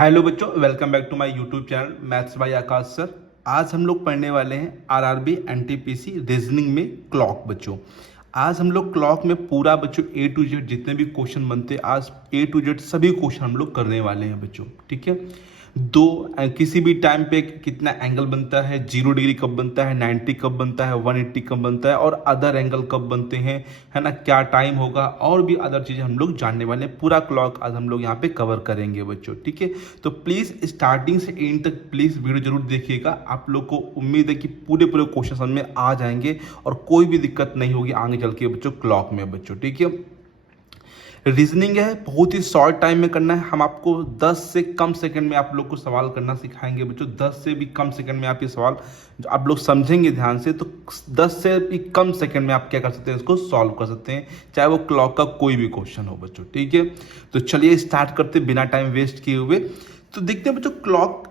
Hello बच्चों, welcome back to my YouTube channel maths by Akash sir. आज हम लोग पढ़ने वाले हैं आरआरबी एनटीपीसी रीजनिंग में क्लॉक। बच्चों आज हम लोग क्लॉक में पूरा बच्चों ए टू जेड जितने भी क्वेश्चन बनते हैं, आज ए टू जेड सभी क्वेश्चन हम लोग करने वाले हैं बच्चों। ठीक है, किसी भी टाइम पे कितना एंगल बनता है, 0 डिग्री कब बनता है, 90 कब बनता है, 180 कब बनता है, और अदर एंगल कब बनते हैं, है ना, क्या टाइम होगा, और भी अदर चीज़ें हम लोग जानने वाले हैं। पूरा क्लॉक आज हम लोग यहाँ पे कवर करेंगे बच्चों। ठीक है, तो प्लीज़ स्टार्टिंग से एंड तक प्लीज़ वीडियो जरूर देखिएगा। आप लोग को उम्मीद है कि पूरे पूरे क्वेश्चन समझ में आ जाएंगे और कोई भी दिक्कत नहीं होगी आगे चल के बच्चों क्लॉक में बच्चों। ठीक है, रीजनिंग है, बहुत ही शॉर्ट टाइम में करना है। हम आपको 10 से कम सेकंड में आप लोग को सवाल करना सिखाएंगे बच्चों। 10 से भी कम सेकंड में आप ये सवाल आप लोग समझेंगे ध्यान से तो 10 से भी कम सेकंड में आप क्या कर सकते हैं, इसको सॉल्व कर सकते हैं, चाहे वो क्लॉक का कोई भी क्वेश्चन हो बच्चों। ठीक है, तो चलिए स्टार्ट करते बिना टाइम वेस्ट किए हुए। तो देखते हैं बच्चों क्लॉक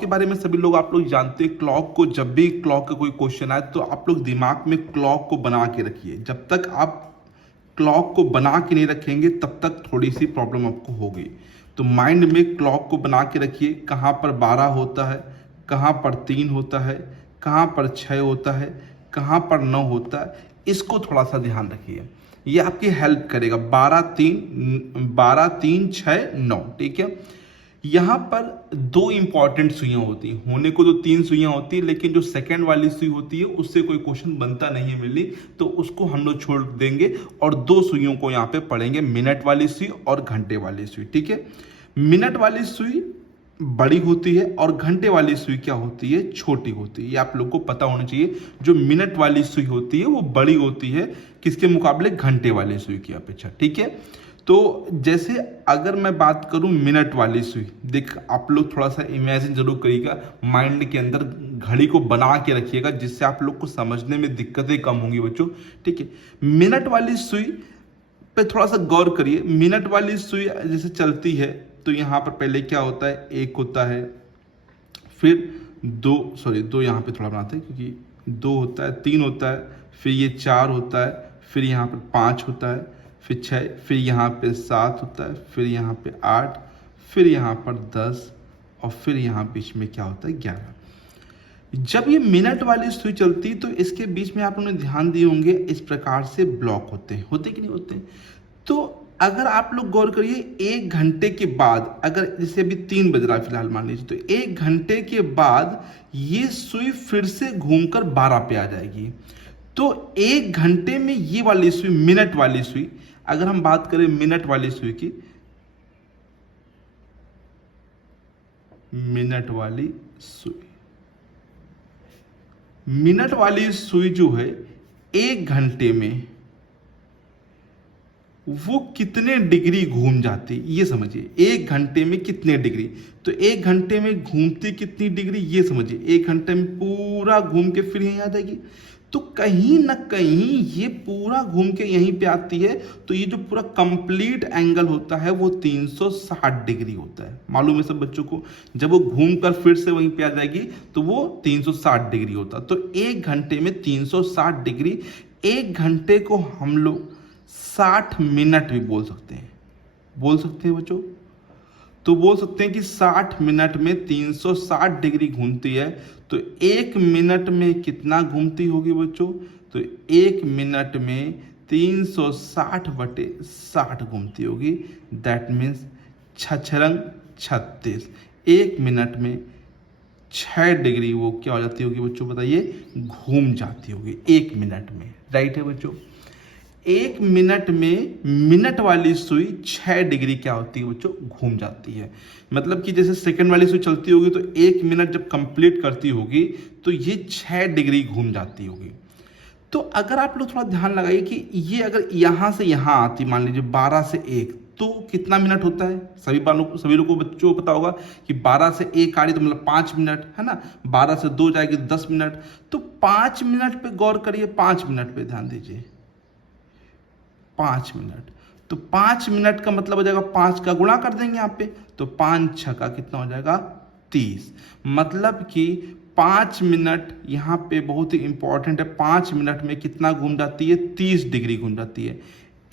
के बारे में सभी लोग आप लोग जानते हैं। क्लॉक को जब भी क्लॉक का कोई क्वेश्चन आए तो आप लोग दिमाग में क्लॉक को बना के रखिए। जब तक आप क्लॉक को बना के नहीं रखेंगे तब तक थोड़ी सी प्रॉब्लम आपको होगी। तो माइंड में क्लॉक को बना के रखिए, कहाँ पर 12 होता है, कहाँ पर 3 होता है, कहाँ पर 6 होता है, कहाँ पर 9 होता है, इसको थोड़ा सा ध्यान रखिए, ये आपकी हेल्प करेगा। 12 3 6 9। ठीक है, यहाँ पर 2 इंपॉर्टेंट सुइयां होती हैं, होने को तो 3 सुइयां होती है, लेकिन जो सेकंड वाली सुई होती है उससे कोई क्वेश्चन बनता नहीं है मिली, तो उसको हम लोग छोड़ देंगे और 2 सुइयों को यहाँ पे पढ़ेंगे, मिनट वाली सुई और घंटे वाली सुई। ठीक है, मिनट वाली सुई बड़ी होती है और घंटे वाली सुई क्या होती है, छोटी होती है। ये आप लोग को पता होना चाहिए। जो मिनट वाली सुई होती है वो बड़ी होती है किसके मुकाबले, घंटे वाली सुई की अपेक्षा। ठीक है, तो जैसे अगर मैं बात करूं मिनट वाली सुई, देख आप लोग थोड़ा सा इमेजिन जरूर करिएगा, माइंड के अंदर घड़ी को बना के रखिएगा, जिससे आप लोग को समझने में दिक्कतें कम होंगी बच्चों। ठीक है, मिनट वाली सुई पे थोड़ा सा गौर करिए। मिनट वाली सुई जैसे चलती है तो यहाँ पर पहले क्या होता है, 1 होता है, फिर 2 यहाँ पे थोड़ा बनाते हैं क्योंकि 2 होता है, 3 होता है, फिर ये 4 होता है, फिर यहाँ पर 5 होता है, फिर 6, फिर यहाँ पे 7 होता है, फिर यहाँ पे 8, फिर यहाँ पर 10, और फिर यहाँ बीच में क्या होता है, 11। जब ये मिनट वाली सुई चलती तो इसके बीच में आप लोगों ने ध्यान दिए होंगे, इस प्रकार से ब्लॉक होते कि नहीं होते। तो अगर आप लोग गौर करिए, 1 घंटे के बाद, अगर जैसे अभी 3 बज रहा है फिलहाल मान लीजिए, तो 1 घंटे के बाद ये सुई फिर से घूमकर 12 पे आ जाएगी। तो 1 घंटे में ये वाली सुई, मिनट वाली सुई, अगर हम बात करें मिनट वाली सुई की, मिनट वाली सुई जो है 1 घंटे में वो कितने डिग्री घूम जाती, ये समझिए। 1 घंटे में कितने डिग्री, तो 1 घंटे में घूमती कितनी डिग्री, ये समझिए। 1 घंटे में पूरा घूम के फिर यहीं आ जाएगी, तो कहीं ना कहीं ये पूरा घूम के यहीं पे आती है। तो ये जो पूरा कंप्लीट एंगल होता है वो 360 डिग्री होता है। मालूम है सब बच्चों को, जब वो घूम कर फिर से वहीं पे आ जाएगी तो वो 360 डिग्री होता है। तो 1 घंटे में 360 डिग्री। 1 घंटे को हम लोग 60 मिनट भी बोल सकते हैं बच्चों। तो बोल सकते हैं कि 60 मिनट में 360 डिग्री घूमती है। तो 1 मिनट में कितना घूमती होगी बच्चों, तो 1 मिनट में 360/60 घूमती होगी। That means 6×6 36। 1 मिनट में 6 डिग्री वो क्या हो जाती होगी बच्चों, बताइए, घूम जाती होगी 1 मिनट में। राइट है बच्चों, 1 मिनट में मिनट वाली सुई 6 डिग्री क्या होती है बच्चों, घूम जाती है। मतलब कि जैसे सेकंड वाली सुई चलती होगी तो 1 मिनट जब कंप्लीट करती होगी तो ये 6 डिग्री घूम जाती होगी। तो अगर आप लोग थोड़ा ध्यान लगाइए कि ये अगर यहाँ से यहाँ आती, मान लीजिए 12 से 1, तो कितना मिनट होता है, सभी लोगों को बच्चों को पता होगा कि 12 से 1 आ रही तो मतलब 5 मिनट, है ना। 12 से 2 जाएगी तो 10 मिनट। तो 5 मिनट पे गौर करिए, 5 मिनट पे ध्यान दीजिए, 5 मिनट। तो 5 मिनट का मतलब हो जाएगा, 5 का गुणा कर देंगे यहाँ पे, तो 5×6 का कितना हो जाएगा, 30। मतलब कि 5 मिनट यहाँ पे बहुत ही इंपॉर्टेंट है। 5 मिनट में कितना घूम जाती है, 30 डिग्री घूम जाती है।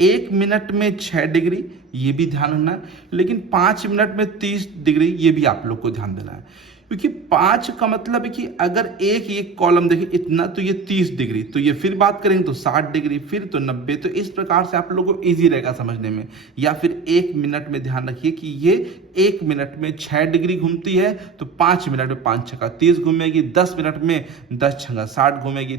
1 मिनट में 6 डिग्री, ये भी ध्यान रखना है, लेकिन 5 मिनट में 30 डिग्री, ये भी आप लोग को ध्यान देना है। क्योंकि 5 का मतलब है कि अगर एक कॉलम देखें इतना, तो ये 30 डिग्री, तो ये फिर बात करेंगे तो 60 डिग्री, फिर तो 90, तो इस प्रकार से आप लोगों को ईजी रहेगा समझने में। या फिर 1 मिनट में ध्यान रखिए कि ये 1 मिनट में 6 डिग्री घूमती है, तो 5 मिनट में 5 छक्का 30 घूमेगी, 10 मिनट में 10 छक्का 60 घूमेगी,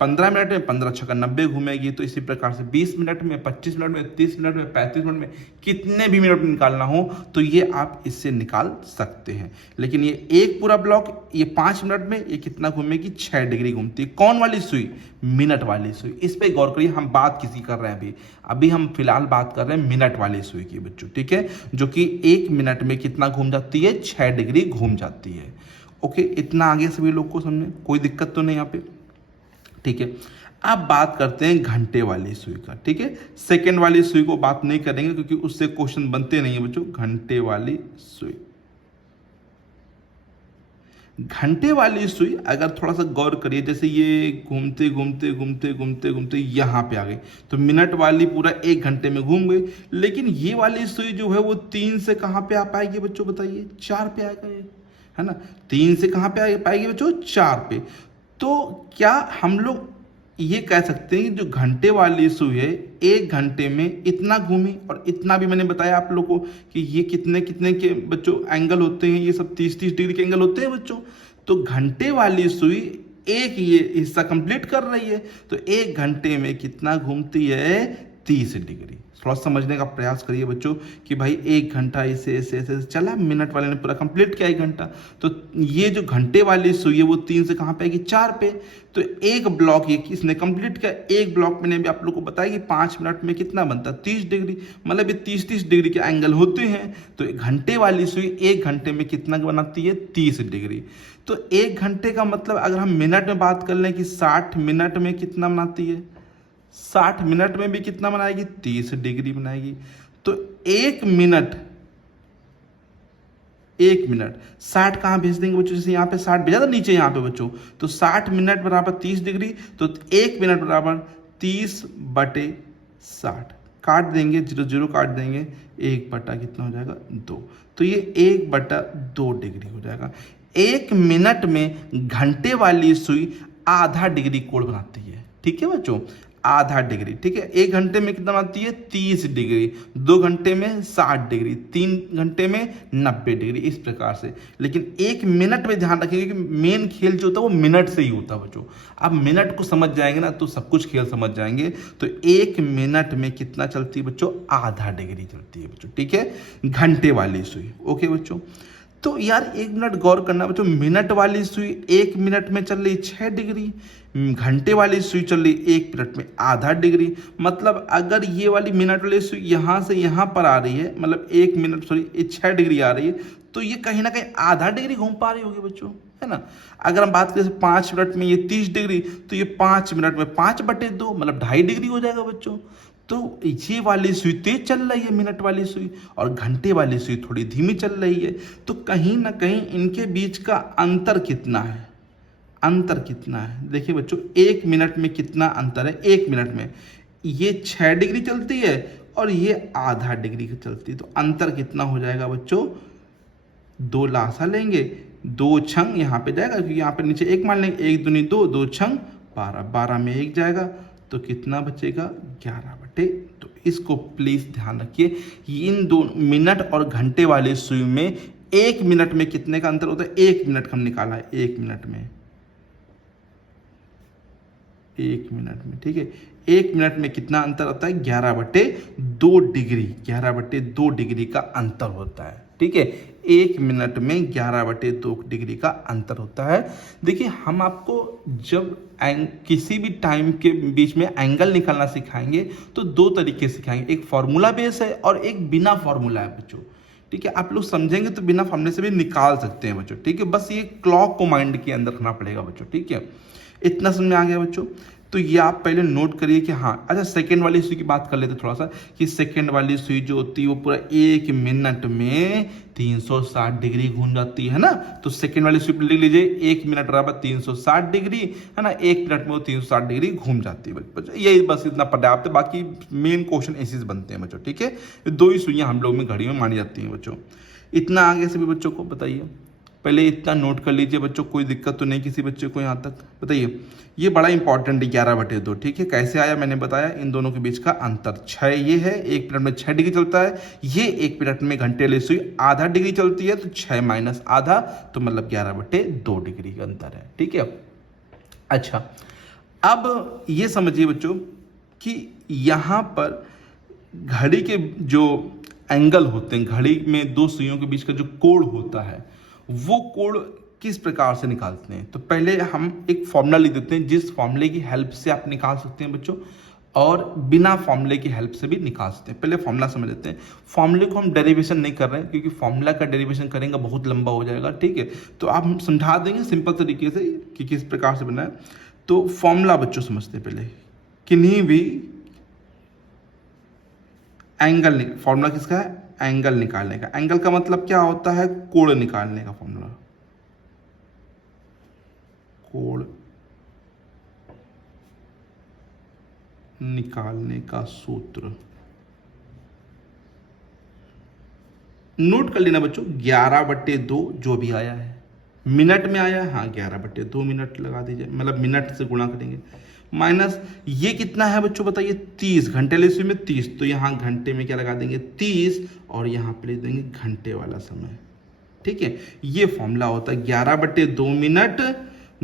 15 मिनट में 15 छक्का 90 घूमेगी। तो इसी प्रकार से 20 मिनट में, 25 मिनट में, 30 मिनट में, 35 मिनट में, कितने भी मिनट में निकालना हो तो ये आप इससे निकाल सकते हैं। लेकिन ये एक पूरा ब्लॉक, ये 5 मिनट में ये कितना घूमेगी, 6 डिग्री घूमती है। कौन वाली सुई? मिनट वाली सुई। इस पे गौर करिए, हम बात किसी कर रहे हैं अभी हम फिलहाल बात कर रहे हैं मिनट वाली सुई की बच्चों, ठीक है, जो कि 1 मिनट में कितना घूम जाती है, 6 डिग्री घूम जाती है। ओके, इतना आगे सभी लोग को समझे, कोई दिक्कत तो नहीं यहाँ पे, ठीक है। अब बात करते हैं घंटे वाली सुई का, ठीक है। सेकंड वाली सुई को बात नहीं करेंगे क्योंकि उससे क्वेश्चन बनते नहीं है बच्चों। घंटे वाली सुई, घंटे वाली सुई अगर थोड़ा सा गौर करिए, जैसे ये घूमते घूमते घूमते घूमते घूमते यहाँ पे आ गई, तो मिनट वाली पूरा 1 घंटे में घूम गई। लेकिन ये वाली सुई जो है वो 3 से कहाँ पे आ पाएगी बच्चों, बताइए? 4 पे आएगा ये, है ना। 3 से कहाँ पे आ पाएगी बच्चों, 4 पे। तो क्या हम लोग ये कह सकते हैं कि जो घंटे वाली सुई है 1 घंटे में इतना घूमी, और इतना भी मैंने बताया आप लोगों को कि ये कितने कितने के बच्चों एंगल होते हैं, ये सब 30-30 डिग्री के एंगल होते हैं बच्चों। तो घंटे वाली सुई एक ये हिस्सा कंप्लीट कर रही है, तो 1 घंटे में कितना घूमती है, 30 डिग्री। थोड़ा समझने का प्रयास करिए बच्चों कि भाई 1 घंटा ऐसे ऐसे ऐसे चला, मिनट वाले ने पूरा कंप्लीट किया 1 घंटा। तो ये जो घंटे वाली सुई है वो 3 से कहाँ पे आएगी, 4 पे। तो एक ब्लॉक ये किसने कंप्लीट किया, एक ब्लॉक मैंने भी आप लोग को बताया कि 5 मिनट में कितना बनता है, 30 डिग्री, मतलब ये 30-30 डिग्री के एंगल होते हैं। तो घंटे वाली सुई 1 घंटे में कितना बनाती है, 30 डिग्री। तो 1 घंटे का मतलब अगर हम मिनट में बात कर लें कि 60 मिनट में कितना बनाती है, 60 मिनट में भी कितना बनाएगी, 30 डिग्री बनाएगी। तो 1 मिनट 60 कहाँ भेज देंगे बच्चों, जैसे यहाँ पे 60 भेजा था नीचे यहाँ पे बच्चों, तो 60 मिनट बराबर 30 डिग्री, तो 1 मिनट बराबर 30/60 काट देंगे, 0 काट देंगे, 1 बटा कितना हो जाएगा, 2। तो ये 1/2 डिग्री हो जाएगा। 1 मिनट में घंटे वाली सुई आधा डिग्री कोण बनाती है, ठीक है बच्चों, आधा डिग्री, ठीक है। 1 घंटे में कितना बनाती है, 30 डिग्री, 2 घंटे में 60 डिग्री, 3 घंटे में 90 डिग्री, इस प्रकार से। लेकिन 1 मिनट में ध्यान रखिएगा कि मेन खेल जो होता है वो मिनट से ही होता है बच्चों। आप मिनट को समझ जाएंगे ना तो सब कुछ खेल समझ जाएंगे। तो 1 मिनट में कितना चलती है बच्चों, आधा डिग्री चलती है बच्चों, ठीक है, घंटे वाली सुई। ओके बच्चों, तो यार 1 मिनट गौर करना बच्चों, मिनट वाली सुई 1 मिनट में चल रही 6 डिग्री, घंटे वाली सुई चल रही 1 मिनट में आधा डिग्री। मतलब अगर ये वाली मिनट वाली सुई यहाँ से यहाँ पर आ रही है, मतलब 1 मिनट सॉरी 6 डिग्री आ रही है, तो ये कहीं ना कहीं आधा डिग्री घूम पा रही होगी बच्चों, है ना। अगर हम बात करें 5 मिनट में ये 30 डिग्री, तो ये 5 मिनट में 5/2 मतलब 2.5 डिग्री हो जाएगा बच्चों। तो ये वाली सुई तेज चल रही है मिनट वाली सुई, और घंटे वाली सुई थोड़ी धीमी चल रही है। तो कहीं ना कहीं इनके बीच का अंतर कितना है, अंतर कितना है, देखिए बच्चों 1 मिनट में कितना अंतर है। 1 मिनट में ये 6 डिग्री चलती है और ये आधा डिग्री की चलती है, तो अंतर कितना हो जाएगा बच्चों, 2 लासा लेंगे, 2 छंग यहाँ पे जाएगा क्योंकि यहाँ पे नीचे 1 मान लेंगे, 1 दूनी 2, 2 छंग 12, 12 में 1 जाएगा, तो कितना बचेगा, 11/2। इसको प्लीज ध्यान रखिए, इन 2 मिनट और घंटे वाले सुई में 1 मिनट में कितने का अंतर होता है, 1 मिनट हम निकाला है, 1 मिनट में, 1 मिनट में, ठीक है, 1 मिनट में कितना अंतर होता है, 11/2 डिग्री, 11/2 डिग्री का अंतर होता है, ठीक है। 1 मिनट में 11/2 डिग्री का अंतर होता है। देखिए हम आपको जब किसी भी टाइम के बीच में एंगल निकालना सिखाएंगे तो 2 तरीके सिखाएंगे, एक फॉर्मूला बेस है और एक बिना फॉर्मूला है बच्चों, ठीक है। आप लोग समझेंगे तो बिना फॉर्मूले से भी निकाल सकते हैं बच्चों, ठीक है। बस ये क्लॉक को माइंड के अंदर रखना पड़ेगा बच्चों, ठीक है। इतना समझ में आ गया बच्चों। तो तो ये आप पहले नोट करिए कि हाँ। अच्छा, सेकंड वाली सुई की बात कर लेते थोड़ा सा, कि सेकंड वाली सुई जो होती है वो पूरा 1 मिनट में 360 डिग्री घूम जाती है ना। तो सेकंड वाली सुई लिख लीजिए, 1 मिनट बराबर 360 डिग्री, है ना। 1 मिनट में वो 360 डिग्री घूम जाती है बच्चों। यही बस इतना पर्याप्त है, बाकी मेन क्वेश्चन ऐसे बनते हैं बच्चों, ठीक है। 2 ही सुइयां हम लोग में घड़ी में मानी जाती हैं बच्चों। इतना आगे से भी बच्चों को बताइए, पहले इतना नोट कर लीजिए बच्चों, कोई दिक्कत तो नहीं किसी बच्चे को यहाँ तक, बताइए। ये बड़ा इंपॉर्टेंट है, 11/2, ठीक है। कैसे आया मैंने बताया, इन दोनों के बीच का अंतर 6 ये है, 1 मिनट में 6 डिग्री चलता है, ये 1 मिनट में घंटे वाली सुई आधा डिग्री चलती है, तो 6 माइनस आधा, तो मतलब 11/2 डिग्री का अंतर है, ठीक है। अच्छा, अब ये समझिए बच्चों कि यहाँ पर घड़ी के जो एंगल होते हैं, घड़ी में 2 सुइयों के बीच का जो कोण होता है, वो कोण किस प्रकार से निकालते हैं। तो पहले हम एक फॉर्मूला लिख देते हैं, जिस फॉर्मूले की हेल्प से आप निकाल सकते हैं बच्चों, और बिना फॉर्मूले की हेल्प से भी निकाल सकते हैं। पहले फॉर्मूला समझ लेते हैं। फॉर्मूले को हम डेरिवेशन नहीं कर रहे हैं, क्योंकि फॉर्मूला का डेरिवेशन करेंगे बहुत लंबा हो जाएगा, ठीक है। तो आप हम समझा देंगे सिंपल तरीके से कि किस प्रकार से बना है। तो फॉर्मूला बच्चों समझते हैं पहले, किन्हीं भी एंगल, फॉर्मूला किसका है, एंगल निकालने का। एंगल का मतलब क्या होता है, कोण निकालने का फॉर्मूला, कोण निकालने का सूत्र। नोट कर लेना बच्चों, 11/2 जो भी आया है, मिनट में आया है, हाँ 11/2 मिनट लगा दीजिए, मतलब मिनट से गुणा करेंगे, माइनस ये कितना है बच्चों बताइए, 30 घंटे ले में 30, तो यहाँ घंटे में क्या लगा देंगे 30, और यहाँ पे लिख देंगे घंटे वाला समय, ठीक है। ये फॉर्मूला होता है 11/2 मिनट,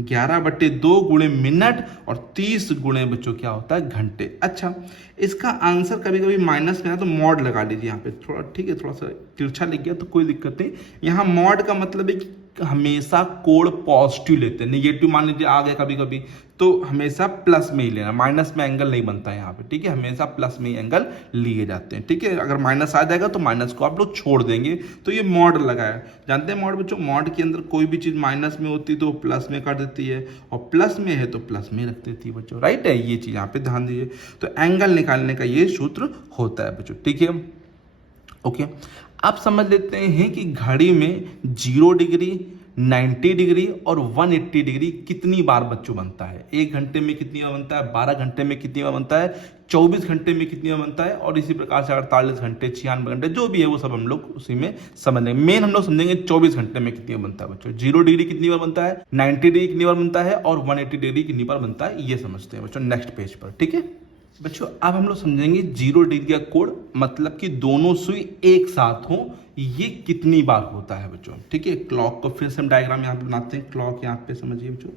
11/2 गुणे मिनट, और 30 गुणे बच्चों क्या होता है घंटे। अच्छा, इसका आंसर कभी कभी माइनस में है तो मॉड लगा लीजिए यहाँ पे थोड़ा, ठीक है। थोड़ा सा तिरछा लिख गया तो कोई दिक्कत नहीं। यहाँ मॉड का मतलब है कि हमेशा कोण पॉजिटिव लेते हैं, नेगेटिव मान लीजिए आ गया कभी कभी, तो हमेशा प्लस में ही लेना, माइनस में एंगल नहीं बनता है यहाँ पे, ठीक है। हमेशा प्लस में ही एंगल लिए जाते हैं, ठीक है। अगर माइनस आ जाएगा तो माइनस को आप लोग छोड़ देंगे, तो ये मॉड लगाया। जानते हैं मॉड बच्चों, मॉड के अंदर कोई भी चीज माइनस में होती है तो प्लस में कर देती है, और प्लस में है तो प्लस में रख देती है बच्चों, राइट है। ये चीज यहाँ पे ध्यान दीजिए। तो एंगल निकालने का ये सूत्र होता है बच्चों, ठीक है, ओके। आप समझ लेते हैं कि घड़ी में 0 डिग्री, 90 डिग्री और 180 डिग्री कितनी बार बच्चों बनता है। 1 घंटे में कितनी बार बनता है, 12 घंटे में कितनी बार बनता है, 24 घंटे में कितनी बार बनता है, और इसी प्रकार से 48 घंटे, 96 घंटे, जो भी है वो सब हम लोग उसी में समझ लेंगे। मेन हम लोग समझेंगे 24 घंटे में कितनी बार बनता है बच्चों। 0 डिग्री कितनी बार बनता है, 90 डिग्री कितनी बार बनता है, और 180 डिग्री कितनी बार बनता है, ये समझते हैं बच्चों नेक्स्ट पेज पर, ठीक है बच्चों। अब हम लोग समझेंगे 0 डिग्री का कोण, मतलब कि दोनों सुई एक साथ हो, ये कितनी बार होता है बच्चों, ठीक है। क्लॉक को फिर से हम डायग्राम यहाँ पे बनाते हैं। क्लॉक यहाँ पे समझिए बच्चों,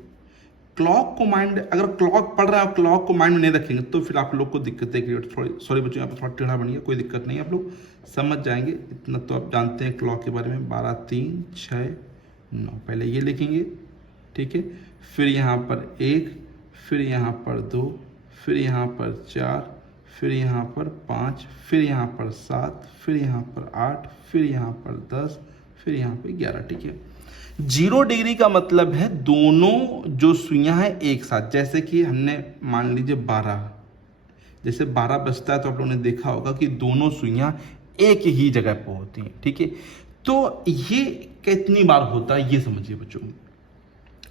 क्लॉक को माइंड, अगर क्लॉक पढ़ रहा है और क्लॉक को माइंड में नहीं रखेंगे तो फिर आप लोग को दिक्कतें क्रिएट, थोड़ी सॉरी बच्चों यहाँ पे थोड़ा टेढ़ा बनिए, कोई दिक्कत नहीं, आप लोग समझ जाएंगे। इतना तो आप जानते हैं क्लॉक के बारे में, 12, 3, 6, 9, पहले ये लिखेंगे, ठीक है। फिर यहाँ पर 1, फिर यहाँ पर 2, फिर यहाँ पर 4, फिर यहाँ पर 5, फिर यहाँ पर 7, फिर यहाँ पर 8, फिर यहाँ पर 10, फिर यहाँ पर 11, ठीक है। 0 डिग्री का मतलब है दोनों जो सुइयां हैं एक साथ, जैसे कि हमने मान लीजिए 12, जैसे 12 बजता है तो आप लोगों ने देखा होगा कि दोनों सुइयां एक ही जगह पर होती हैं, ठीक है। तो ये कितनी बार होता है ये समझिए बच्चों।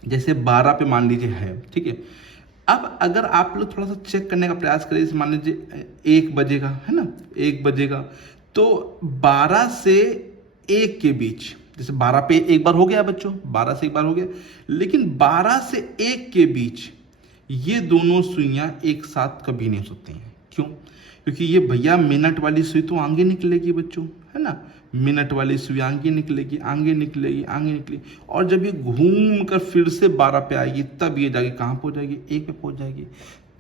जैसे 12 पे मान लीजिए है, ठीक है। अब अगर आप लोग थोड़ा सा चेक करने का प्रयास करें, जैसे मान लीजिए 1 बजेगा, है ना, 1 बजेगा, तो 12 से 1 के बीच, जैसे 12 पे एक बार हो गया बच्चों, 12 से एक बार हो गया, लेकिन 12 से 1 के बीच ये दोनों सुइयां एक साथ कभी नहीं हो सकती हैं। क्यों? क्योंकि ये भैया मिनट वाली सुई तो आगे निकलेगी बच्चों, है ना, मिनट वाली सुई आगे निकलेगी, आगे निकलेगी, आगे निकलेगी, और जब ये घूम कर फिर से 12 पे आएगी तब ये जाके कहाँ पहुंच जाएगी, 1 पे पहुंच जाएगी।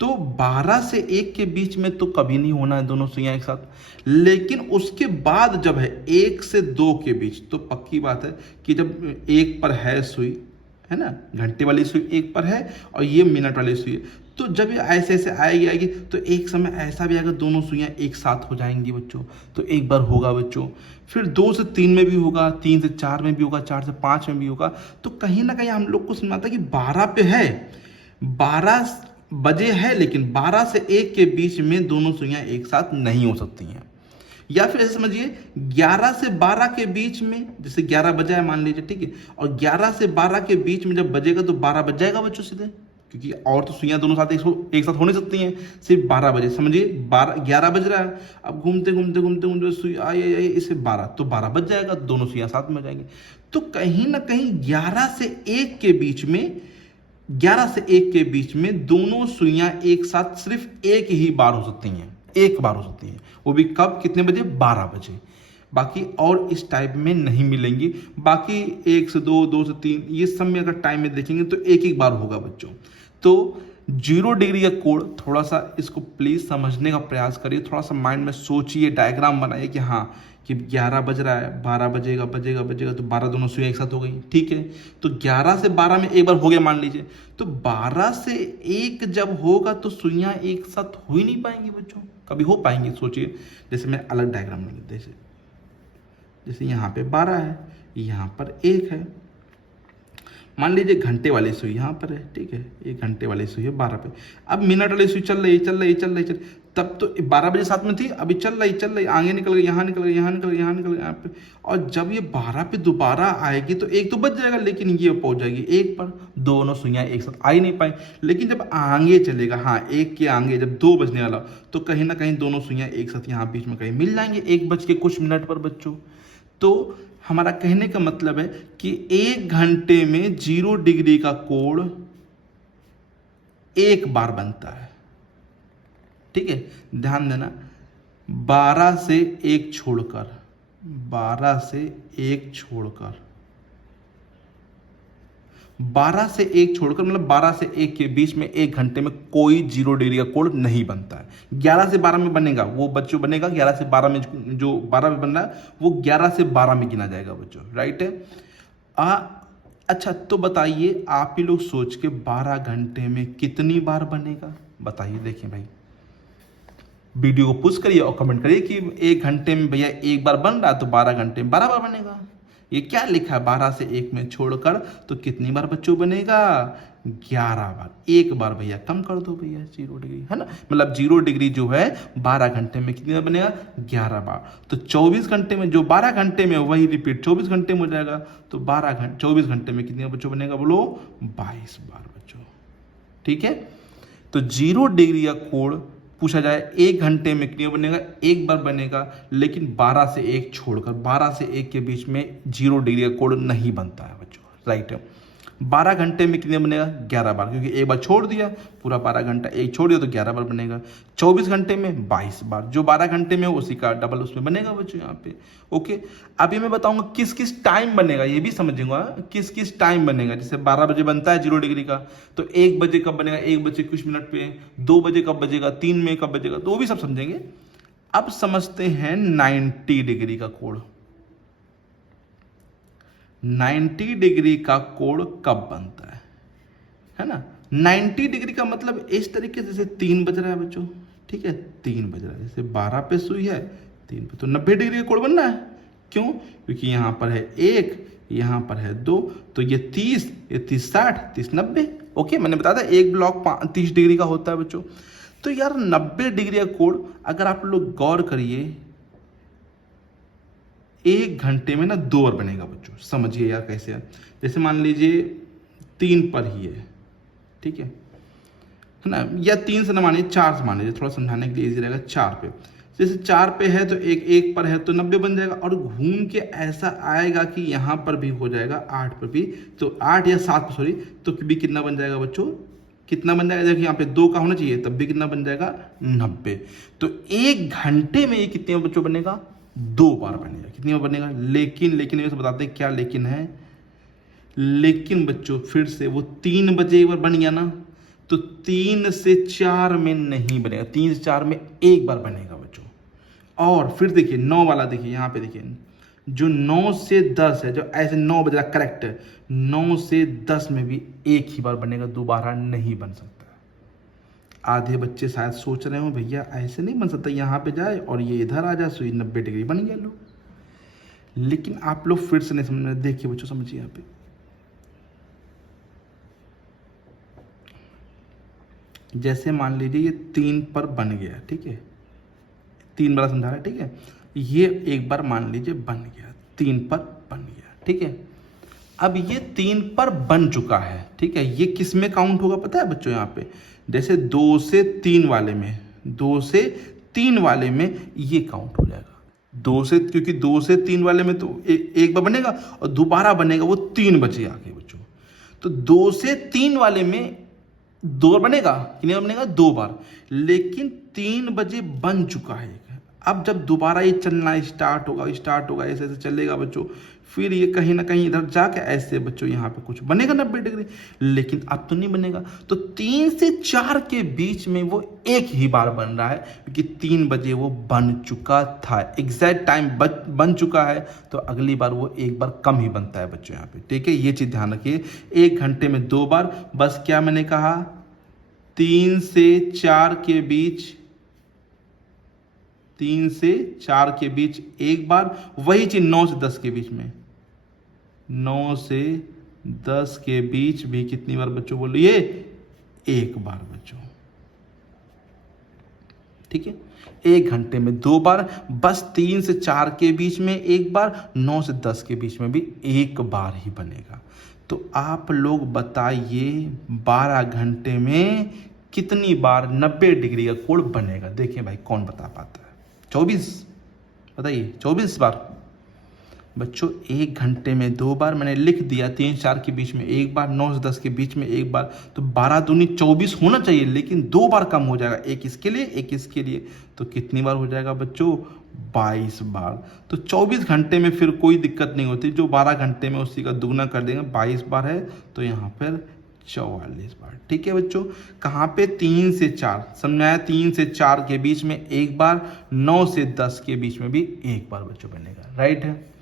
तो 12 से 1 के बीच में तो कभी नहीं होना है दोनों सुइयां एक साथ, लेकिन उसके बाद जब है 1 से 2 के बीच, तो पक्की बात है कि जब 1 पर है सुई, है ना, घंटे वाली सुई 1 पर है और ये मिनट वाली सुई है, तो जब ये ऐसे ऐसे आएगी तो एक समय ऐसा भी आएगा दोनों सुइयां एक साथ हो जाएंगी बच्चों। तो एक बार होगा बच्चों, फिर 2 से 3 में भी होगा, 3 से 4 में भी होगा, 4 से 5 में भी होगा। तो कहीं ना कहीं हम लोग को समझ आता है कि 12 पे है, 12 बजे है, लेकिन 12 से 1 के बीच में दोनों सुइयां एक साथ नहीं हो सकती हैं। या फिर ऐसे समझिए 11 से 12 के बीच में, जैसे 11 बजा है मान लीजिए, ठीक है, और 11 से 12 के बीच में जब बजेगा तो 12 बज जाएगा बच्चों सीधे, क्योंकि और तो सुइयां दोनों साथ एक साथ हो नहीं सकती हैं, सिर्फ 12 बजे। समझिए 11 बज रहा है, अब घूमते घूमते घूमते घूमते सुई आई इसे 12, तो 12 बज जाएगा, दोनों सुइयां साथ में हो जाएंगी। तो कहीं ना कहीं 11 से 1 के बीच में, 11 से 1 के बीच में दोनों सुइयां एक साथ सिर्फ एक ही बार हो सकती हैं, एक बार हो सकती हैं, वो भी कब, कितने बजे, 12 बजे। बाकी और इस टाइप में नहीं मिलेंगी। बाकी 1 से 2, 2 से 3, ये सब में अगर टाइम में देखेंगे तो एक एक बार होगा बच्चों। तो 0 डिग्री का कोड, थोड़ा सा इसको प्लीज समझने का प्रयास करिए, थोड़ा सा माइंड में सोचिए, डायग्राम बनाइए कि हाँ, कि 11 बज रहा है, 12 बजेगा बजेगा बजेगा, तो 12 दोनों सुइयां एक साथ हो गई, ठीक है। तो 11 से 12 में एक बार हो गया मान लीजिए, तो 12 से 1 जब होगा तो सुइयां एक साथ हो ही नहीं पाएंगी बच्चों, कभी हो पाएंगी, सोचिए। जैसे मैं अलग डायग्राम ले लेते, जैसे यहाँ पे 12 है, यहाँ पर 1 है, मान लीजिए घंटे वाली सुई यहाँ पर है, ठीक है, एक घंटे वाली सुई है 12 पे। अब मिनट वाली सुई चल रही चल रही चल रही चल, तब तो 12 बजे साथ में थी, अभी चल रही आगे निकल गई, यहाँ निकल गई, यहाँ निकल गई, यहाँ निकल गई, यहाँ पे। और जब ये 12 पे दोबारा आएगी तो एक तो बच जाएगा, लेकिन ये पहुंच जाएगी 1 पर, दोनों सुइयां एक साथ आ ही नहीं पाई। लेकिन जब आगे चलेगा, हाँ 1 के आगे जब 2 बजने वाला, तो कहीं ना कहीं दोनों सुइयां एक साथ यहाँ बीच में कहीं मिल जाएंगे 1 बज के कुछ मिनट पर बच्चों। तो हमारा कहने का मतलब है कि 1 घंटे में 0 डिग्री का कोण एक बार बनता है, ठीक है, ध्यान देना। 12 से 1 छोड़कर, 12 से 1 छोड़कर, 12 से 1 छोड़कर, मतलब 12 से 1 के बीच में 1 घंटे में कोई 0 डिग्री का कोण नहीं बनता है। 11 से 12 में बनेगा, वो बच्चों बनेगा 11 से 12 में, जो 12 में बन रहा है वो 11 से 12 में गिना जाएगा बच्चों, राइट है। अच्छा तो बताइए आप ही लोग सोच के, 12 घंटे में कितनी बार बनेगा बताइए, देखिए भाई, वीडियो को पुश करिए और कमेंट करिए कि 1 घंटे में भैया 1 बार बन रहा है, तो 12 घंटे में 12 बार बनेगा। ये क्या लिखा है, 12 से 1 में छोड़कर, तो कितनी बार बच्चों बनेगा, 11 बार। एक बार भैया कम कर दो भैया, 0 डिग्री है ना, मतलब 0 डिग्री जो है 12 घंटे में कितनी बार बनेगा, 11 बार। तो 24 घंटे में, जो 12 घंटे में वही रिपीट 24 घंटे में हो जाएगा, तो 24 घंटे में कितनी बार बच्चों बनेगा, बोलो 22 बार बच्चों, ठीक है। तो 0 डिग्री का कोण पूछा जाए 1 घंटे में कितनी बार बनेगा, 1 बार बनेगा, लेकिन 12 से 1 छोड़कर, 12 से 1 के बीच में 0 डिग्री का कोण नहीं बनता है बच्चों, राइट है। 12 घंटे में कितने बनेगा, 11 बार, क्योंकि एक बार छोड़ दिया, पूरा 12 घंटा एक छोड़ दिया तो 11 बार बनेगा। 24 घंटे में 22 बार, जो 12 घंटे में उसी का डबल उसमें बनेगा बच्चों यहाँ पे, ओके। अभी मैं बताऊंगा किस किस टाइम बनेगा, ये भी समझूंगा किस किस टाइम बनेगा। जैसे 12 बजे बनता है 0 डिग्री का, तो 1 बजे कब बनेगा, 1 बजे कुछ मिनट पे, 2 बजे कब बजेगा, 3 में कब बजेगा, तो वो भी सब समझेंगे। अब समझते हैं 90 डिग्री का कोण। 90 डिग्री का कोण कब बनता है ना। 90 डिग्री का मतलब इस तरीके से, जैसे 3 बज रहा है बच्चों, ठीक है, 3 बज रहा है, जैसे 12 पे सुई है 3 पे, तो 90 डिग्री का कोण बनना है। क्यों, क्योंकि यहां पर है 1, यहां पर है 2, तो ये 30, ये 30 60, 30 90, ओके। मैंने बताया था एक ब्लॉक 30 डिग्री का होता है बच्चों। तो यार 90 डिग्री का कोण, अगर आप लोग गौर करिए, 1 घंटे में ना 2 बार बनेगा बच्चों, समझिए यार कैसे है। जैसे मान लीजिए 3 पर ही है, ठीक है ना, या 3 से ना मानिए, 4 से मान लीजिए, थोड़ा समझाने के लिए इजी रहेगा। 4 पे, जैसे 4 पे है तो एक पर है तो 90 बन जाएगा, और घूम के ऐसा आएगा कि यहाँ पर भी हो जाएगा 8 पर भी, तो 8 या 7 सॉरी, तो भी कितना बन जाएगा बच्चों, कितना बन जाएगा, देखिए यहाँ पे 2 का होना चाहिए, तब भी कितना बन जाएगा, 90। तो 1 घंटे में ये कितने बच्चों बनेगा, 2 बार बनेगा। कितनी बार बनेगा, लेकिन ये तो बताते हैं क्या लेकिन है, लेकिन बच्चों फिर से वो 3 बजे एक बार बन गया ना, तो 3 से 4 में नहीं बनेगा, 3 से 4 में एक बार बनेगा बच्चों। और फिर देखिए 9 वाला, देखिए यहाँ पे देखिए, जो 9 से 10 है, जो ऐसे 9 बज रहा करेक्ट है, 9 से 10 में भी एक ही बार बनेगा, दोबारा नहीं बन सकता। आधे बच्चे शायद सोच रहे हो भैया ऐसे नहीं बन सकता, यहाँ पे जाए और ये इधर आ जाए, सुई 90 डिग्री बन गया लो। लेकिन आप लोग फिर से नहीं समझ रहे, देखिए बच्चों समझिए, यहाँ पे जैसे मान लीजिए ये 3 पर बन गया, ठीक है, 3 वाला समझा रहा है, ठीक है, ये एक बार मान लीजिए बन गया, 3 पर बन गया, ठीक है। अब ये 3 पर बन चुका है, ठीक है, ये किस में काउंट होगा पता है बच्चों, यहाँ पे जैसे 2 से 3 वाले में, 2 से 3 वाले में ये काउंट हो जाएगा। 2 से, क्योंकि 2 से 3 वाले में तो एक बार बनेगा और दोबारा बनेगा वो 3 बजे आगे बच्चों। तो 2 से 3 वाले में 2 बार बनेगा, कितनी बार बनेगा, 2 बार, लेकिन 3 बजे बन चुका है। अब जब दोबारा ये चलना स्टार्ट होगा, ऐसे ऐसे चलेगा बच्चों, फिर ये कहीं ना कहीं इधर जाके ऐसे बच्चों यहाँ पे कुछ बनेगा 90 डिग्री, लेकिन अब तो नहीं बनेगा। तो 3 से 4 के बीच में वो एक ही बार बन रहा है, क्योंकि 3 बजे वो बन चुका था, एग्जैक्ट टाइम बन चुका है, तो अगली बार वो एक बार कम ही बनता है बच्चों यहाँ पे, ठीक है। ये चीज़ ध्यान रखिए, 1 घंटे में 2 बार, बस क्या मैंने कहा, 3 से 4 के बीच, 3 से 4 के बीच एक बार, वही चीज 9 से 10 के बीच में, 9 से 10 के बीच भी कितनी बार बच्चों बोलिए, एक बार बच्चों, ठीक है। 1 घंटे में 2 बार, बस 3 से 4 के बीच में एक बार, 9 से 10 के बीच में भी एक बार ही बनेगा। तो आप लोग बताइए 12 घंटे में कितनी बार 90 डिग्री का कोण बनेगा, देखिए भाई कौन बता पाता है। 24, बताइए 24 बार बच्चों। 1 घंटे में 2 बार मैंने लिख दिया, 3 4 के बीच में एक बार, 9 से 10 के बीच में एक बार, तो 12 दूनी 24 होना चाहिए, लेकिन 2 बार कम हो जाएगा, एक इसके लिए एक इसके लिए, तो कितनी बार हो जाएगा बच्चों, 22 बार। तो 24 घंटे में फिर कोई दिक्कत नहीं होती, जो 12 घंटे में उसी का दुगना कर देंगे, 22 बार है तो यहाँ पर 44 बार, ठीक है बच्चों। कहाँ पे, 3 से 4, समझाया, 3 से 4 के बीच में एक बार, 9 से 10 के बीच में भी एक बार बच्चों बनेगा, राइट है।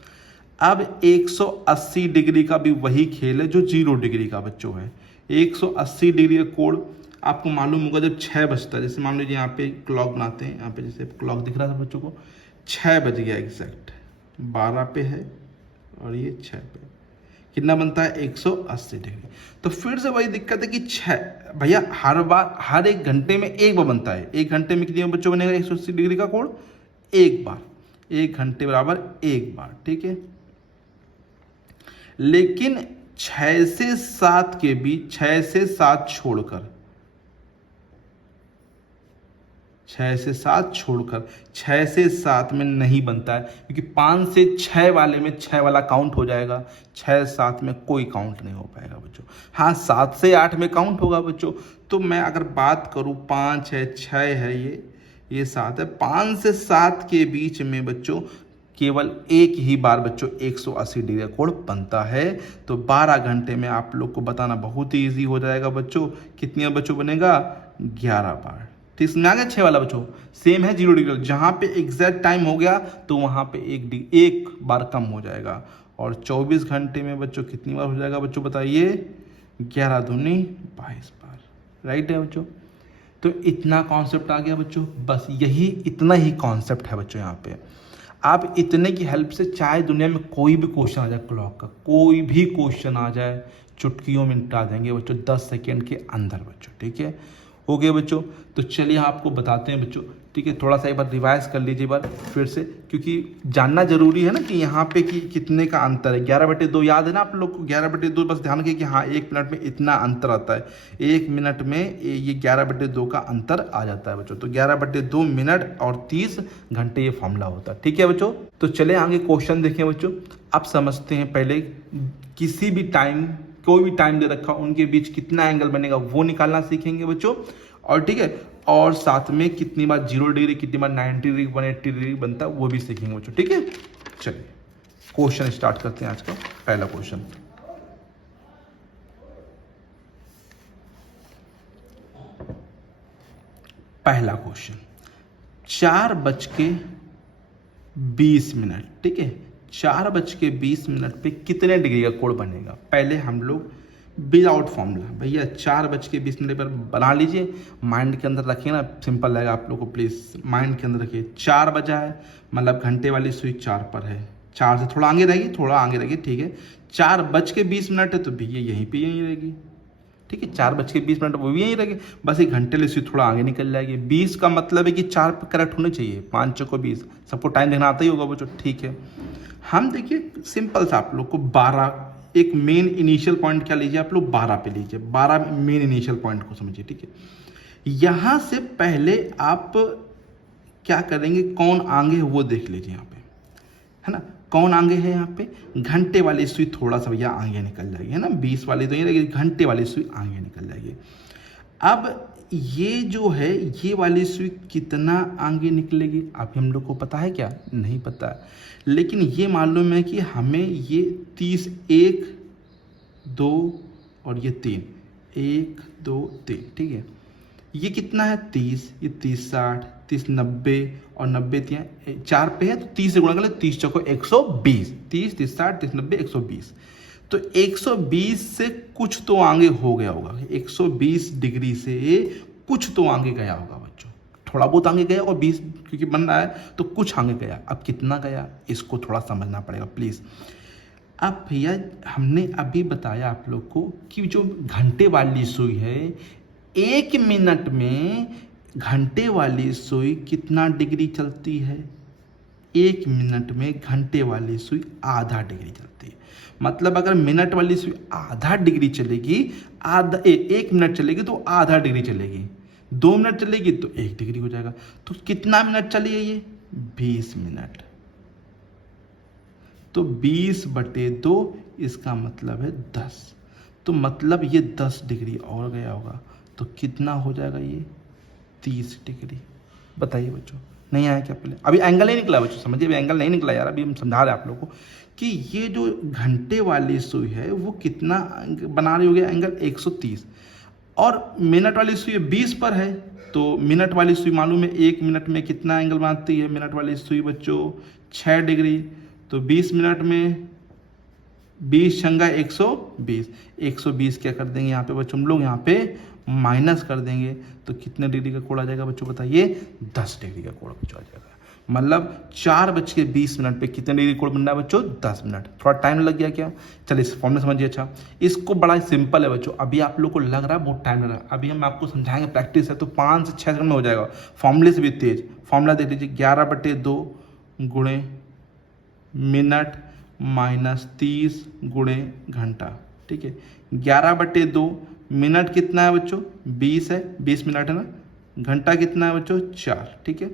अब 180 डिग्री का भी वही खेल है जो 0 डिग्री का बच्चों है। 180 डिग्री का कोण आपको मालूम होगा, जब 6 बजता है, जैसे मान लीजिए यहाँ पे क्लॉक बनाते हैं, यहाँ पे जैसे क्लॉक दिख रहा था बच्चों को, 6 बज गया एग्जैक्ट, 12 पे है और ये 6 पे, कितना बनता है, 180 डिग्री। तो फिर से वही दिक्कत है कि 6 भैया हर बार, हर 1 घंटे में एक बार बनता है, 1 घंटे में कितने बच्चों बनेगा 180 डिग्री का कोण, एक बार, 1 घंटे बराबर एक बार, ठीक है। लेकिन 6 से 7 के बीच, 6 से 7 छोड़कर, 6 से 7 छोड़कर, 6 से 7 में नहीं बनता है, क्योंकि 5 से 6 वाले में 6 वाला काउंट हो जाएगा, 6 7 में कोई काउंट नहीं हो पाएगा बच्चों। हाँ, 7 से 8 में काउंट होगा बच्चों। तो मैं अगर बात करूँ, 5 है, 6 है, ये 7 है, 5 से 7 के बीच में बच्चों केवल एक ही बार बच्चों 180 डिग्री का कोण बनता है। तो 12 घंटे में आप लोग को बताना बहुत ही ईजी हो जाएगा बच्चों। कितने बच्चों बनेगा, 11 बार, ठीक समझ आ गया। 6 वाला बच्चों सेम है 0 डिग्री, जहाँ पे एग्जैक्ट टाइम हो गया तो वहाँ पे एक बार कम हो जाएगा। और 24 घंटे में बच्चों कितनी बार हो जाएगा बच्चों, बताइए, 11 दूनी 22 बार, राइट है बच्चों। तो इतना कॉन्सेप्ट आ गया बच्चों, बस यही इतना ही कॉन्सेप्ट है बच्चों। यहाँ पे आप इतने की हेल्प से चाहे दुनिया में कोई भी क्वेश्चन आ जाए, क्लॉक का कोई भी क्वेश्चन आ जाए, चुटकियों में निपटा देंगे बच्चों, 10 सेकेंड के अंदर बच्चों, ठीक है। हो गए बच्चों। तो चलिए आपको बताते हैं बच्चों, ठीक है। थोड़ा सा एक बार रिवाइज कर लीजिए बार फिर से, क्योंकि जानना जरूरी है ना कि यहाँ पे कि कितने का अंतर है। 11/2 याद है ना आप लोग को, 11/2 बस ध्यान रखिए कि हाँ 1 मिनट में इतना अंतर आता है, 1 मिनट में ये 11/2 का अंतर आ जाता है बच्चों। तो 11/2 मिनट और 30 घंटे ये फॉर्मूला होता है, ठीक है बच्चों। तो चले आगे क्वेश्चन देखें बच्चों। अब समझते हैं, पहले किसी भी टाइम, कोई भी टाइम दे रखा उनके बीच कितना एंगल बनेगा वो निकालना सीखेंगे बच्चों, और ठीक है, और साथ में कितनी बार 0 डिग्री, कितनी बार 90 डिग्री, 180 डिग्री बनता है वो भी सीखेंगे बच्चों, ठीक है। चलिए क्वेश्चन स्टार्ट करते हैं आज का पहला क्वेश्चन। पहला क्वेश्चन, 4:20, ठीक है, 4:20 पे कितने डिग्री का कोण बनेगा। पहले हम लोग विदाउट फॉर्मूला, भैया 4:20 पर बना लीजिए, माइंड के अंदर रखिए ना, सिंपल लगेगा आप लोग को, प्लीज़ माइंड के अंदर रखिए। 4 बजा है, मतलब घंटे वाली सुई 4 पर है, 4 से थोड़ा आगे रहेगी, थोड़ा आगे रहेगी, ठीक है। 4:20 है तो भैया यहीं पे यहीं रहेगी, ठीक है। 4:20 वो भी यहीं रह गए, बस 1 घंटे ले सुई थोड़ा आगे निकल जाएगी। 20 का मतलब है कि 4 पे करेक्ट होने चाहिए, 5 चौको 20। सबको टाइम देखना आता ही होगा बच्चों, ठीक है। हम देखिए सिंपल सा आप लोग को 12 एक मेन इनिशियल पॉइंट क्या लीजिए आप लोग, 12 पे लीजिए, 12 मेन इनिशियल पॉइंट को समझिए, ठीक है। यहाँ से पहले आप क्या करेंगे, कौन आगे है वो देख लीजिए यहाँ पे, है ना। कौन आगे है यहाँ पे, घंटे वाली सुई थोड़ा सा भैया आगे निकल जाएगी, है ना। 20 वाली तो ये रहेगी, घंटे वाली सुई आगे निकल जाएगी। अब ये जो है ये वाली सुई कितना आगे निकलेगी अभी हम लोग को पता है क्या, नहीं पता है, लेकिन ये मालूम है कि हमें ये 30, 1 2 और ये 3, 1 2 3, ठीक है। ये कितना है 30, ये 30 60, 30 90 और 90 4 पे है तो 30 से गुणा कर ले, 30 चौको 120, 30 30 60 30 90 120। तो 120 से कुछ तो आगे हो गया होगा, 120 डिग्री से कुछ तो आगे गया होगा बच्चों, थोड़ा बहुत आगे गया और 20 क्योंकि बन रहा है तो कुछ आगे गया। अब कितना गया इसको थोड़ा समझना पड़ेगा प्लीज़। अब भैया हमने अभी बताया आप लोग को कि जो घंटे वाली सुई है 1 मिनट में घंटे वाली सुई कितना डिग्री चलती है, 1 मिनट में घंटे वाली सुई आधा डिग्री चलती है। मतलब अगर मिनट वाली सुई आधा डिग्री चलेगी, 1 मिनट चलेगी तो आधा डिग्री चलेगी, 2 मिनट चलेगी तो 1 डिग्री हो जाएगा। तो कितना मिनट चली है ये, 20 मिनट। तो 20/2 इसका मतलब है 10। तो मतलब ये 10 डिग्री और गया होगा, तो कितना हो जाएगा ये 30 डिग्री। बताइए बच्चों, नहीं आया क्या पहले, अभी एंगल नहीं निकला बच्चों, समझिए अभी एंगल नहीं निकला यार, अभी हम समझा रहे हैं आप लोगों को कि ये जो घंटे वाली सुई है वो कितना बना रही होगी एंगल 130, और मिनट वाली सुई 20 पर है तो मिनट वाली सुई मालूम है 1 मिनट में कितना एंगल बनाती है मिनट वाली सुई बच्चों, 6 डिग्री। तो 20 मिनट में 20 छंगा 120, 120 क्या कर देंगे यहाँ पे बच्चों हम लोग, यहाँ पे माइनस कर देंगे तो कितने डिग्री का कोण आ जाएगा बच्चों बताइए, 10 डिग्री का कोण बच्चों आ जाएगा। मतलब 4:20 पे कितने डिग्री कोण बन रहा है बच्चों, 10 मिनट। थोड़ा टाइम लग गया क्या, चलिए इस फॉर्मूला समझिए। अच्छा इसको बड़ा सिंपल है बच्चों, अभी आप लोग को लग रहा है बहुत टाइम लग रहा है, अभी हम आपको समझाएंगे, प्रैक्टिस है तो 5 से 6 सेकंड में हो जाएगा, फॉर्मूले से भी तेज। फॉर्मूला देख लीजिए, 11/2 गुणे मिनट माइनस 30 गुणे घंटा, ठीक है। 11/2 मिनट कितना है बच्चों, 20 है, 20 मिनट है ना। घंटा कितना है बच्चों, 4, ठीक है।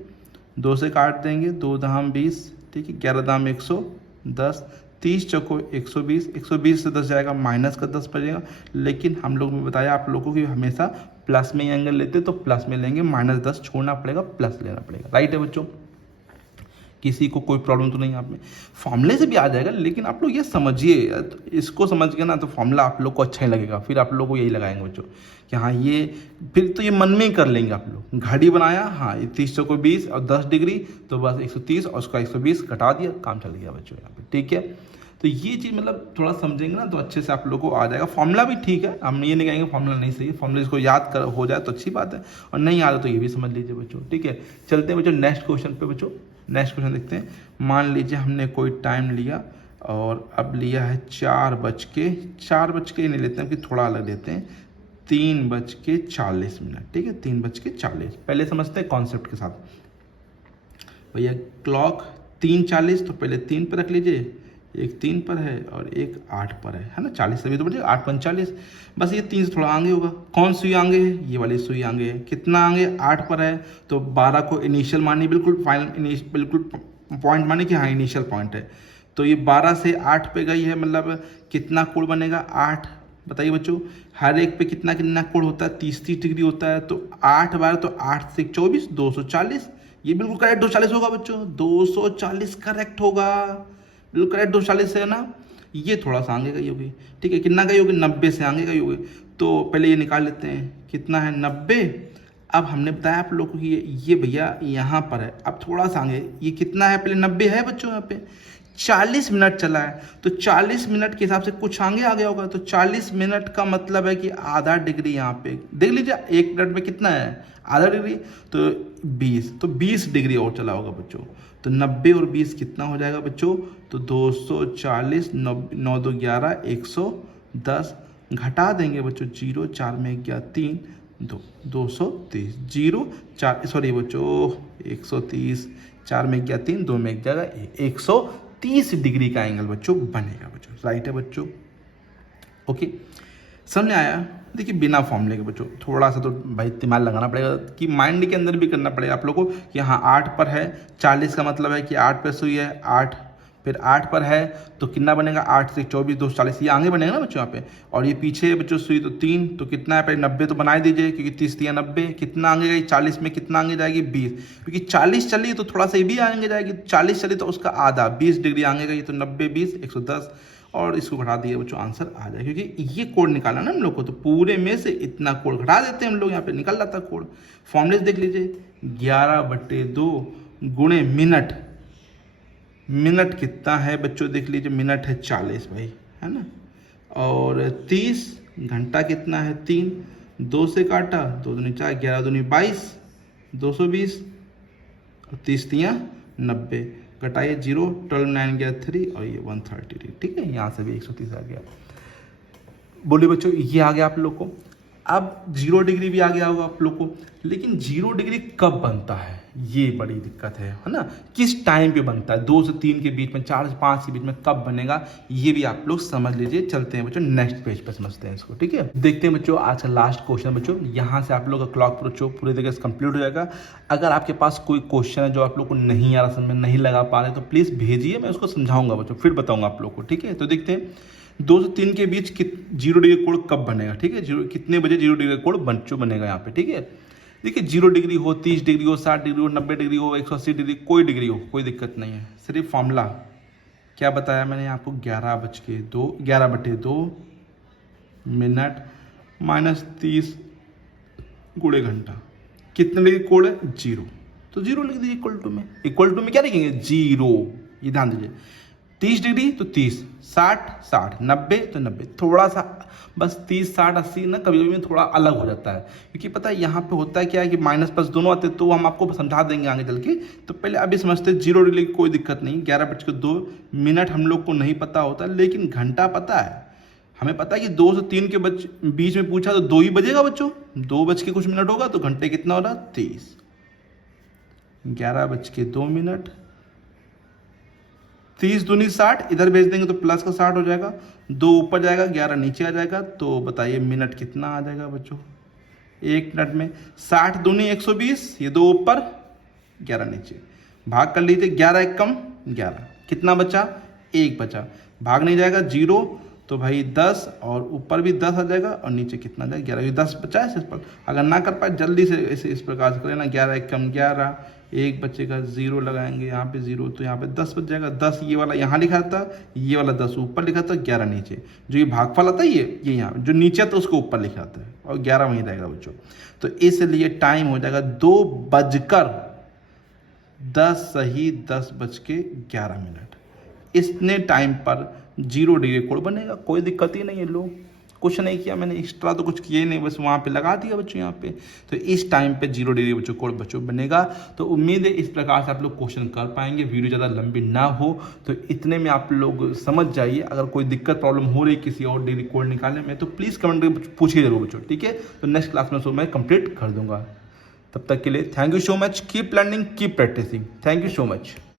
2 से काट देंगे, 2 दाम 20, ठीक है, 11 दाम 110, 30 चौको 120, 120 से 10 जाएगा, माइनस का 10 पड़ेगा। लेकिन हम लोग ने बताया आप लोगों को कि हमेशा प्लस में ही एंगल लेते तो प्लस में लेंगे, -10 छोड़ना पड़ेगा, प्लस लेना पड़ेगा, राइट है बच्चों। किसी को कोई प्रॉब्लम तो नहीं, आप में फॉर्मूले से भी आ जाएगा, लेकिन आप लोग ये समझिए, इसको समझ गए ना तो फॉर्मूला आप लोग को अच्छा ही लगेगा, फिर आप लोग को यही लगाएंगे बच्चों कि हाँ ये, फिर तो ये मन में ही कर लेंगे आप लोग। घड़ी बनाया, हाँ ये 30 चौको 20 और 10 डिग्री, तो बस 130 और उसका 120 घटा दिया, काम चल गया बच्चों यहाँ पे, ठीक है। तो ये चीज़ मतलब थोड़ा समझेंगे ना तो अच्छे से आप लोग को आ जाएगा। फॉर्मूला भी ठीक है, हम ये नहीं कहेंगे फॉर्मूला नहीं सही है, फॉर्मूला इसको याद कर हो जाए तो अच्छी बात है, और नहीं आ रहा तो ये भी समझ लीजिए बच्चों, ठीक है। चलते हैं बच्चों नेक्स्ट क्वेश्चन पे बच्चों, नेक्स्ट क्वेश्चन देखते हैं। मान लीजिए हमने कोई टाइम लिया और अब लिया है 4 नहीं लेते हैं कि थोड़ा अलग लेते हैं, 3:40, ठीक है, 3:40। पहले समझते हैं कॉन्सेप्ट के साथ। भैया क्लॉक 3:40, तो पहले 3 पर रख लीजिए, एक 3 पर है और एक 8 पर है ना, 40 तभी तो बचे 8:45। बस ये 3 से थोड़ा आगे होगा। कौन सुई आगे है, ये वाली सुई आगे है। कितना आगे, 8 पर है, तो 12 को इनिशियल मानिए, बिल्कुल फाइनल, बिल्कुल पॉइंट मानिए कि हाँ इनिशियल पॉइंट है। तो ये 12 से 8 पे गई है, मतलब कितना कोण बनेगा, 8। बताइए बच्चों, हर एक पे कितना कितना कोण होता है, 30 डिग्री होता है, तो 8 बार तो 8 से 24, 240। ये बिल्कुल करेक्ट 240 होगा बच्चों, 240 करेक्ट होगा, बिल्कुल करेक्ट 240 है ना। ये थोड़ा सा आगे गई होगी, ठीक है, कितना गई होगी, 90 से आगे गई होगी। तो पहले ये निकाल लेते हैं, कितना है 90। अब हमने बताया आप लोग को कि ये भैया यहाँ पर है, अब थोड़ा सा आगे, ये कितना है, पहले 90 है बच्चों, यहाँ पे 40 मिनट चला है, तो 40 मिनट के हिसाब से कुछ आगे आ गया होगा। तो 40 मिनट का मतलब है कि आधा डिग्री यहाँ पे देख लीजिए, 1 मिनट में कितना है, आधा डिग्री, तो 20, तो 20 डिग्री और चला होगा बच्चों। तो 90 और 20 कितना हो जाएगा बच्चों, तो 240, 9 2 11, 110 घटा देंगे बच्चों, 0 4 में गया 3 2 230, 0 4 सॉरी बच्चों 130, 4 में गया 3 2 में गया 130 डिग्री का एंगल बच्चों बनेगा बच्चों। राइट है बच्चों, ओके समझ में आया। देखिए बिना फॉर्मूले के बच्चों थोड़ा सा तो भाई दिमाग लगाना पड़ेगा कि माइंड के अंदर भी करना पड़ेगा आप लोगों को कि हाँ 8 पर है 40 का मतलब है कि 8 पे सुई है 8, फिर 8 पर है तो कितना बनेगा 8 से 24 2 40, ये आगे बनेगा ना बच्चों यहाँ पे, और ये पीछे बच्चों सुई तो 3 तो कितना है पहले 90 तो बना दीजिए क्योंकि 30 या 90 कितना आगे गई 40 में कितना आगे जाएगी 20, क्योंकि 40 चली तो थोड़ा सा ये भी आगे जाएगी, 40 चली तो उसका आधा 20 डिग्री आगे गई तो 90 20 110, और इसको घटा दिए बच्चों आंसर आ जाए, क्योंकि ये कोड निकाला ना हम लोग को तो पूरे में से इतना कोड घटा देते हैं हम लोग, यहाँ पे निकल जाता कोड। फॉर्मूले देख लीजिए 11/2 गुणे मिनट, मिनट कितना है बच्चों देख लीजिए, मिनट है 40 भाई है ना, और 30 घंटा कितना है 3, 2 से काटा 2 दूनी 4 11 दूनी 22 220 और 30 तियाँ 90, घटाइए 0 12 9 गया 3 और ये 130, ठीक है यहाँ से भी 130 आ गया। बोलिए बच्चों ये आ गया आप लोग को। अब 0 डिग्री भी आ गया होगा आप लोग को, लेकिन 0 डिग्री कब बनता है ये बड़ी दिक्कत है ना, किस टाइम पे बनता है, 2 से 3 के बीच में, 4 से 5 के बीच में कब बनेगा ये भी आप लोग समझ लीजिए। चलते हैं बच्चों नेक्स्ट पेज पे समझते हैं इसको, ठीक है। देखते हैं बच्चों आज का लास्ट क्वेश्चन बच्चों, यहाँ से आप लोग का क्लॉक बच्चों पूरी तरीके से कंप्लीट हो जाएगा। अगर आपके पास कोई क्वेश्चन है जो आप लोग को नहीं आ रहा समझ में, नहीं लगा पा रहे तो प्लीज़ भेजिए, मैं उसको समझाऊंगा बच्चों, फिर बताऊंगा आप लोग को, ठीक है। तो देखते हैं 2 से 3 के बीच 0 डिग्री कोण कब बनेगा, ठीक है, कितने बजे 0 डिग्री कोण बच्चों बनेगा यहाँ पे, ठीक है। देखिए 0 डिग्री हो 30 डिग्री हो 60 डिग्री हो 90 डिग्री हो 180 डिग्री कोई डिग्री हो कोई दिक्कत नहीं है, सिर्फ फॉर्मूला क्या बताया मैंने आपको 11/2 मिनट माइनस 30 गुणे घंटा, कितने डिग्री कोण है 0, तो 0 लिख दीजिए इक्वल टू में, इक्वल टू में क्या लिखेंगे 0, ये ध्यान दीजिए 30 डिग्री तो 30, 60 60, 90 तो 90, थोड़ा सा बस 30 60 80 ना कभी कभी थोड़ा अलग हो जाता है, क्योंकि पता है यहाँ पे होता है क्या है कि माइनस प्लस दोनों आते हैं, तो हम आपको समझा देंगे आगे चल के। तो पहले अभी समझते हैं 0 डिग्री की कोई दिक्कत नहीं, 11/2 मिनट हम लोग को नहीं पता होता, लेकिन घंटा पता है, हमें पता है कि 2 से 3 के बीच में पूछा तो 2 ही बजेगा बच्चों, 2 बज के कुछ मिनट होगा तो घंटे कितना हो रहा 30, 11/2 30 दूनी 60, इधर भेज देंगे तो प्लस का 60 हो जाएगा, 2 ऊपर जाएगा 11 नीचे आ जाएगा, तो बताइए मिनट कितना आ जाएगा बच्चों 1 मिनट में, 60 दूनी 120, ये 2 ऊपर 11 नीचे, भाग कर लीजिए 11 1 कम 11, कितना बचा 1 बचा, भाग नहीं जाएगा 0 तो भाई 10 और ऊपर भी 10 आ जाएगा और नीचे कितना आ जाएगा 11, 10 बचा है सिंपल। अगर ना कर पाए जल्दी से ऐसे इस प्रकार से करें ना, 11 1 कम 11, 1 बचेगा 0 लगाएंगे यहाँ पे 0, तो यहाँ पे 10 बच जाएगा, 10 ये वाला यहाँ लिखा था, ये वाला 10 ऊपर लिखा था, 11 नीचे, जो ये भागफल आता है ये यहाँ जो नीचे आता है उसको ऊपर लिखा था और 11 वहीं रहेगा बच्चों। तो इसलिए टाइम हो जाएगा 2:10 सही 10:11। इतने टाइम पर 0 डिग्री कोण बनेगा, कोई दिक्कत ही नहीं है। लोग कुछ नहीं किया मैंने, एक्स्ट्रा तो कुछ किए नहीं, बस वहाँ पे लगा दिया बच्चों यहाँ पे। तो इस टाइम पे 0 डिग्री बच्चों कोण बच्चों बनेगा। तो उम्मीद है इस प्रकार से आप लोग क्वेश्चन कर पाएंगे, वीडियो ज़्यादा लंबी ना हो, तो इतने में आप लोग समझ जाइए। अगर कोई दिक्कत प्रॉब्लम हो रही किसी और डिग्री कोण निकालने में तो प्लीज़ कमेंट करके पूछिए जरूर बच्चों, ठीक है। तो नेक्स्ट क्लास में मैं कंप्लीट कर दूंगा। तब तक के लिए thank you so much, keep learning keep practising, thank you so much.